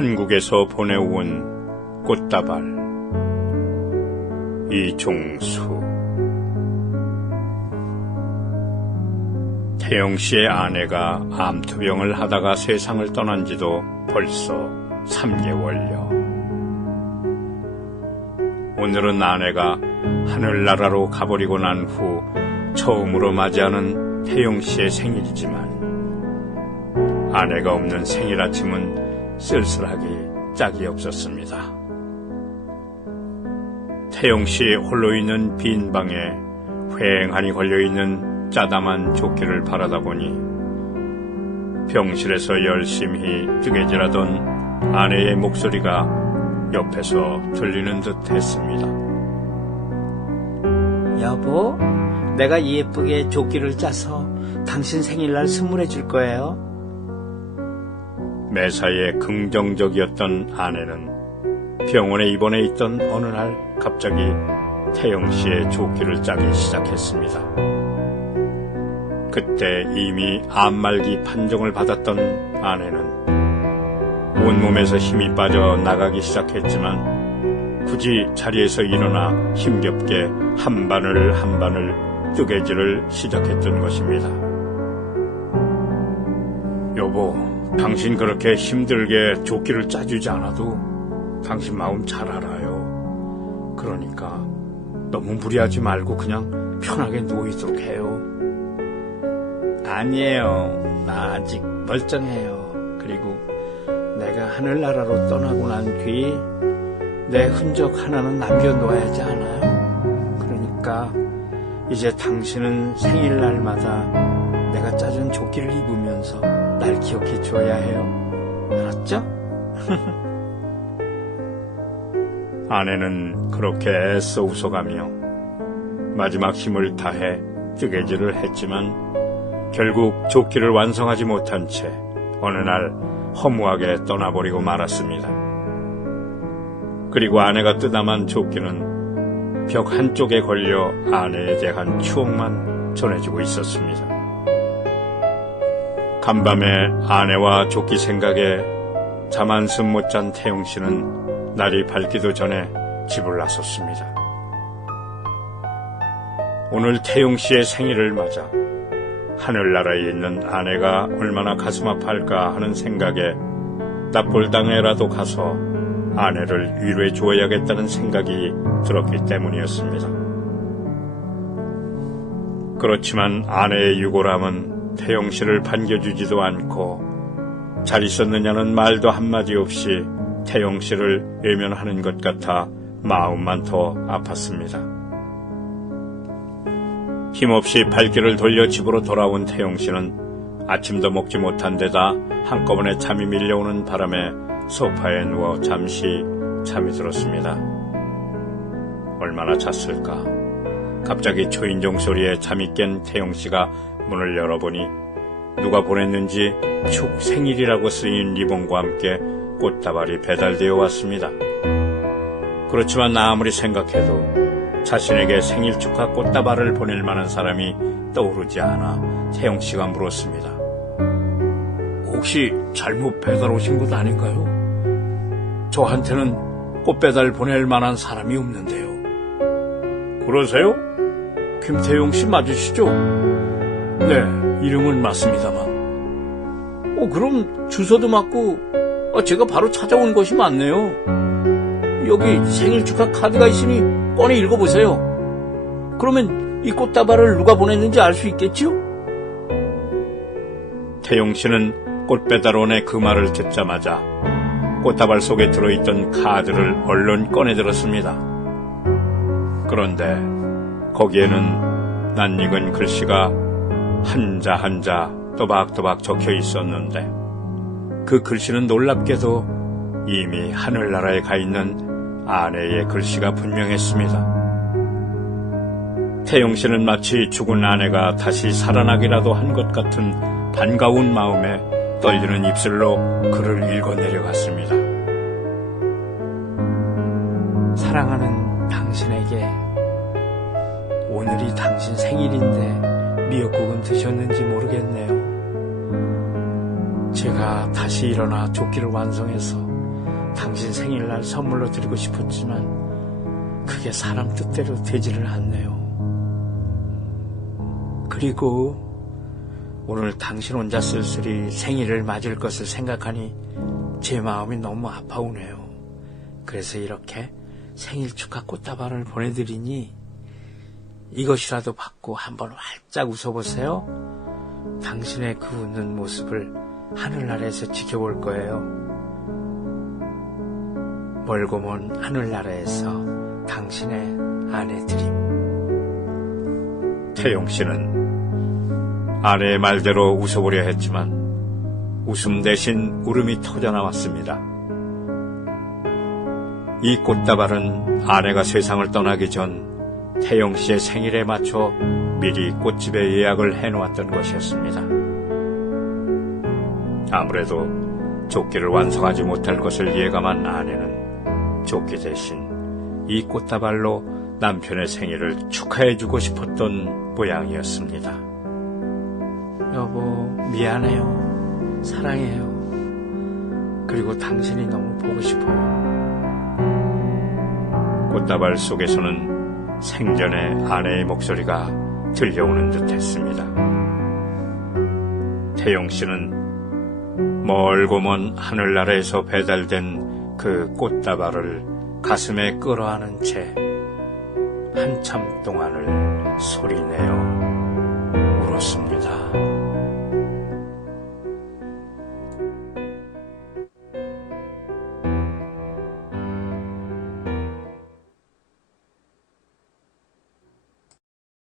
천국에서 보내온 꽃다발 이종수 태영 씨의 아내가 암투병을 하다가 세상을 떠난 지도 벌써 3개월여. 오늘은 아내가 하늘나라로 가버리고 난 후 처음으로 맞이하는 태영 씨의 생일이지만 아내가 없는 생일 아침은 쓸쓸하기 짝이 없었습니다. 태영 씨 홀로 있는 빈 방에 휑하니 걸려있는 짜담한 조끼를 바라다 보니 병실에서 열심히 뜨개질하던 아내의 목소리가 옆에서 들리는 듯 했습니다. 여보, 내가 예쁘게 조끼를 짜서 당신 생일날 선물해 줄 거예요. 매사에 긍정적이었던 아내는 병원에 입원해 있던 어느 날 갑자기 태영 씨의 조끼를 짜기 시작했습니다. 그때 이미 암말기 판정을 받았던 아내는 온몸에서 힘이 빠져 나가기 시작했지만 굳이 자리에서 일어나 힘겹게 한 바늘 한 바늘 뜨개질을 시작했던 것입니다. 여보, 당신 그렇게 힘들게 조끼를 짜주지 않아도 당신 마음 잘 알아요. 그러니까 너무 무리하지 말고 그냥 편하게 누워있도록 해요. 아니에요. 나 아직 멀쩡해요. 그리고 내가 하늘나라로 떠나고 난 뒤 내 흔적 하나는 남겨놓아야지 않아요? 그러니까 이제 당신은 생일날마다 내가 짜준 조끼를 입으면서 날 기억해 줘야 해요. 알았죠? 아내는 그렇게 애써 웃어가며 마지막 힘을 다해 뜨개질을 했지만 결국 조끼를 완성하지 못한 채 어느 날 허무하게 떠나버리고 말았습니다. 그리고 아내가 뜨다만 조끼는 벽 한쪽에 걸려 아내에 대한 추억만 전해주고 있었습니다. 간밤에 아내와 조끼 생각에 잠 한숨 못 잔 태용 씨는 날이 밝기도 전에 집을 나섰습니다. 오늘 태용 씨의 생일을 맞아 하늘나라에 있는 아내가 얼마나 가슴 아파할까 하는 생각에 납골당에라도 가서 아내를 위로해 주어야겠다는 생각이 들었기 때문이었습니다. 그렇지만 아내의 유골함은 태용 씨를 반겨주지도 않고 잘 있었느냐는 말도 한마디 없이 태용 씨를 외면하는 것 같아 마음만 더 아팠습니다. 힘없이 발길을 돌려 집으로 돌아온 태용 씨는 아침도 먹지 못한 데다 한꺼번에 잠이 밀려오는 바람에 소파에 누워 잠시 잠이 들었습니다. 얼마나 잤을까? 갑자기 초인종 소리에 잠이 깬 태용 씨가 문을 열어보니 누가 보냈는지 축 생일이라고 쓰인 리본과 함께 꽃다발이 배달되어 왔습니다. 그렇지만 아무리 생각해도 자신에게 생일 축하 꽃다발을 보낼 만한 사람이 떠오르지 않아 태용 씨가 물었습니다. 혹시 잘못 배달 오신 것 아닌가요? 저한테는 꽃 배달 보낼 만한 사람이 없는데요. 그러세요? 김태용 씨 맞으시죠? 네, 이름은 맞습니다만. 어, 그럼 주소도 맞고, 어, 제가 바로 찾아온 것이 맞네요. 여기 생일 축하 카드가 있으니 꺼내 읽어보세요. 그러면 이 꽃다발을 누가 보냈는지 알 수 있겠지요? 태용 씨는 꽃배달원의 그 말을 듣자마자 꽃다발 속에 들어있던 카드를 얼른 꺼내 들었습니다. 그런데 거기에는 낯익은 글씨가 한자 한자 또박또박 적혀 있었는데 그 글씨는 놀랍게도 이미 하늘나라에 가 있는 아내의 글씨가 분명했습니다. 태용 씨는 마치 죽은 아내가 다시 살아나기라도 한 것 같은 반가운 마음에 떨리는 입술로 글을 읽어 내려갔습니다. 사랑하는 당신에게 오늘이 당신 생일인데 미역국은 드셨는지 모르겠네요. 제가 다시 일어나 조끼를 완성해서 당신 생일날 선물로 드리고 싶었지만 그게 사람 뜻대로 되지를 않네요. 그리고 오늘 당신 혼자 쓸쓸히 생일을 맞을 것을 생각하니 제 마음이 너무 아파오네요. 그래서 이렇게 생일 축하 꽃다발을 보내드리니 이것이라도 받고 한번 활짝 웃어보세요. 당신의 그 웃는 모습을 하늘나라에서 지켜볼 거예요. 멀고 먼 하늘나라에서 당신의 아내 드림. 태용 씨는 아내의 말대로 웃어보려 했지만 웃음 대신 울음이 터져나왔습니다. 이 꽃다발은 아내가 세상을 떠나기 전 태영 씨의 생일에 맞춰 미리 꽃집에 예약을 해놓았던 것이었습니다. 아무래도 조끼를 완성하지 못할 것을 예감한 아내는 조끼 대신 이 꽃다발로 남편의 생일을 축하해주고 싶었던 모양이었습니다. 여보, 미안해요. 사랑해요. 그리고 당신이 너무 보고 싶어요. 꽃다발 속에서는 생전의 아내의 목소리가 들려오는 듯 했습니다. 태용 씨는 멀고 먼 하늘나라에서 배달된 그 꽃다발을 가슴에 끌어안은 채 한참 동안을 소리내어 울었습니다.